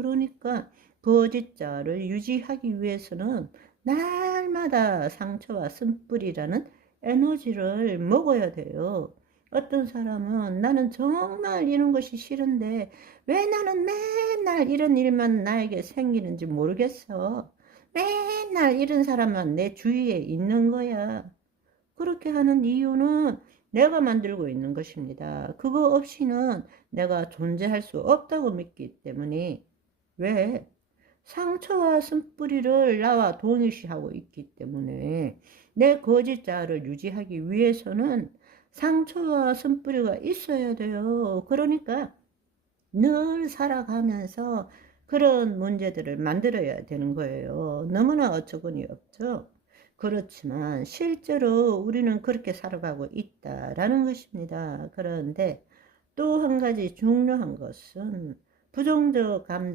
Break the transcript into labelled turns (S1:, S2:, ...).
S1: 그러니까 거짓자를 유지하기 위해서는 날마다 상처와 쓴뿌리라는 에너지를 먹어야 돼요. 어떤 사람은 나는 정말 이런 것이 싫은데 왜 나는 맨날 이런 일만 나에게 생기는지 모르겠어. 맨날 이런 사람만 내 주위에 있는 거야. 그렇게 하는 이유는 내가 만들고 있는 것입니다. 그거 없이는 내가 존재할 수 없다고 믿기 때문에 왜? 상처와 쓴뿌리를 나와 동일시하고 있기 때문에 내 거짓자를 유지하기 위해서는 상처와 쓴뿌리가 있어야 돼요. 그러니까 늘 살아가면서 그런 문제들을 만들어야 되는 거예요. 너무나 어처구니 없죠. 그렇지만 실제로 우리는 그렇게 살아가고 있다라는 것입니다. 그런데 또 한 가지 중요한 것은 부정적 감정